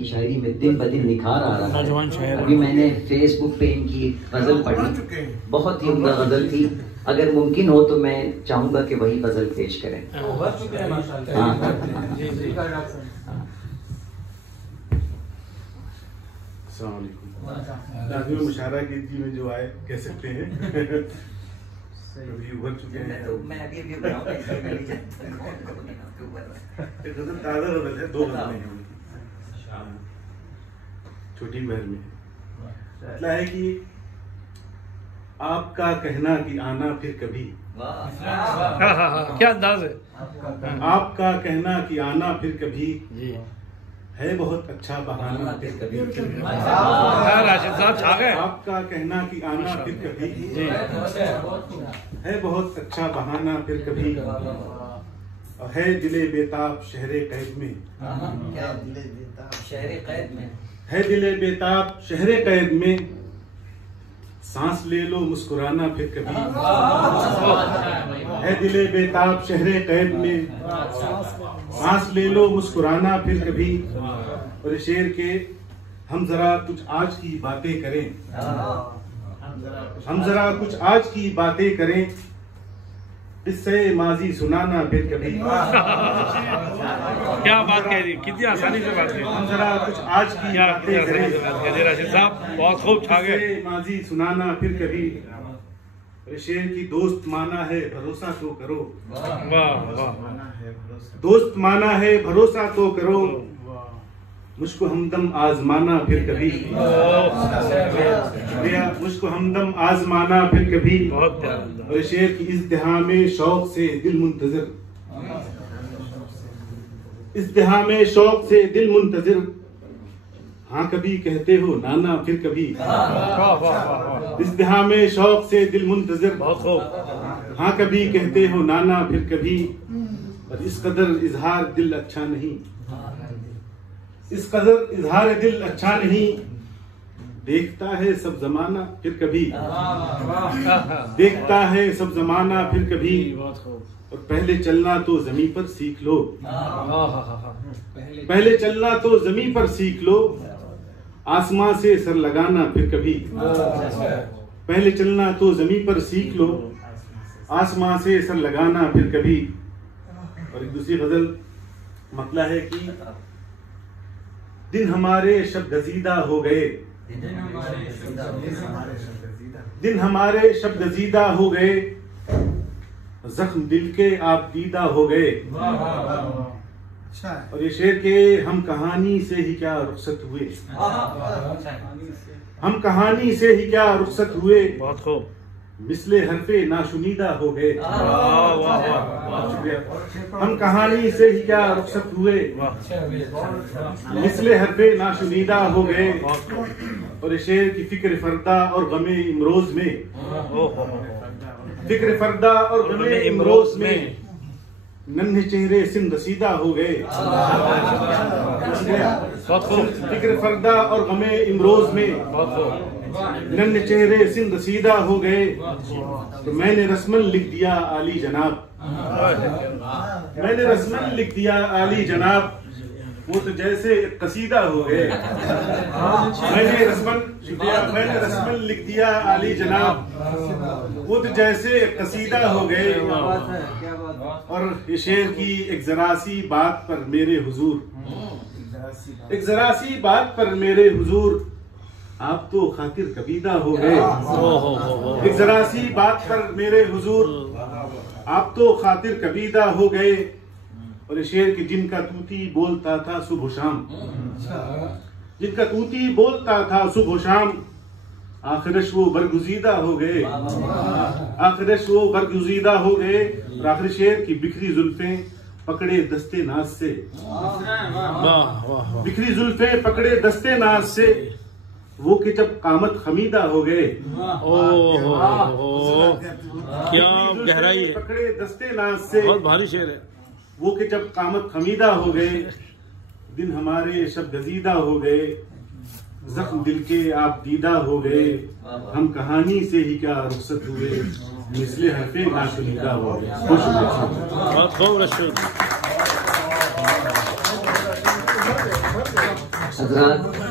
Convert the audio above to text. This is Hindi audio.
की शायरी में दिन ब दिन निखार आ रहा है। अभी मैंने फेसबुक पे इनकी गजल पढ़ी, बहुत ही उम्दा गजल थी। अगर मुमकिन हो तो मैं चाहूंगा कि वही गजल पेश करें। लाजिम मुशायरा की जी में जो आए कह सकते हैं। अभी उभर चुके हैं। मैं अभी बनाऊंगा गजल ताज़ा गजल है, 2 गजलें हैं उनकी। छोटी बहन में मतलब है कि आपका कहना कि आना फिर कभी, क्या अंदाज है। आपका कहना कि आना फिर कभी है बहुत अच्छा बहाना फिर कभी। राशिद साहब छा गए। आपका कहना कि आना फिर कभी है बहुत अच्छा बहाना फिर कभी, है दिले बेताब शहरे कैद में, है दिले बेताब शहरे कैद में, सांस ले लो मुस्कुराना फिर कभी, है दिले बेताब शहरे कैद में, सांस ले लो मुस्कुराना फिर कभी। और शेर के हम जरा कुछ आज की बातें करें, हम जरा कुछ आज की बातें करें, इससे माजी सुनाना फिर कभी। क्या बात कह रही, कितनी आसानी से बात कही। हम जरा कुछ आज की बातें करें, राशिद साहब बहुत खूब छा गए। इससे माजी सुनाना फिर कभी। शेर की दोस्त माना है भरोसा तो करो, वाह वाह, दोस्त माना है भरोसा तो करो, मुझको हमदम आजमाना फिर कभी, मुझको हमदम आजमाना फिर कभी। और शेर की इज़्तिहा में शौक से दिल मुंतज़िर, इज़्तिहा में शौक से दिल मुंतज़िर, हाँ कभी कहते हो नाना फिर कभी। इज़्तिहा में शौक से दिल मुंतज़िर, हाँ कभी कहते हो नाना फिर कभी। और इस कदर इजहार दिल अच्छा नहीं, इस कदर इजहार दिल अच्छा नहीं, देखता है सब जमाना फिर कभी, देखता है सब जमाना फिर कभी। और पहले चलना तो जमीन पर सीख लो, पहले चलना तो जमीन पर सीख लो, आसमां से सर लगाना फिर कभी। पहले चलना तो जमीन पर सीख लो, आसमां से सर लगाना फिर कभी। और एक दूसरी गजल मतलब है कि दिन हमारे शब गजीदा हो गए, दिन हमारे शब गजीदा हो गए, जख्म दिल के आप दीदा हो गए। और ये शेर के हम कहानी से ही क्या रुखसत हुए, हम कहानी से ही क्या रुखसत हुए, बहुत खूब, मिसले हरफे नाशुनीदा हो गए। हम कहानी से ही क्या रुखसत हुए, मिसले हरफे नाशुनीदा हो गए। और शेर की फिक्र फरदा और गमे इमरोज में, फिक्र फरदा और गमे इमरोज में, नन्हे चेहरे सिंध रसीदा हो गए। फिक्र फरदा और गमे इमरोज में, नन्हे चेहरे सिंध रसीदा हो गए। तो मैंने रस्मन लिख दिया आली जनाब, मैंने रस्मन लिख दिया आली जनाब, वो तो जैसे एक कसीदा हो गए। मैंने रस्मन लिख दिया आली जनाब, वो तो जैसे एक कसीदा हो गए। और ये शेर की एक जरा सी बात पर मेरे हुजूर, एक जरा सी बात पर मेरे हुजूर, आप तो खातिर कबीदा हो गए। एक जरा सी बात पर मेरे हुजूर, आप तो खातिर कबीदा हो गए। और शेर की जिनका तूती बोलता था सुबह शाम, जिनका तूती बोलता था सुबह शाम, आखिरश वो बरगुजीदा हो गए, आखिरश वो बरगुजीदा हो गए। और आखिर शेर की बिखरी जुल्फें पकड़े दस्ते नाज से, बिखरी जुल्फें पकड़े दस्ते नाज से, वो कि जब कामत खमीदा हो गए। क्या गहराई है, पकड़े दस्ते नाज से, बहुत भारी शेर है। वो कि जब कामत खमीदा हो गए, दिन हमारे शब गजीदा हो गए, जख्म दिल के आप दीदा हो गए, हम कहानी से ही क्या रुखसत हुए, मिसले हरफे नाशुनीदा हो गए। बहुत खूब रसूल। हजरात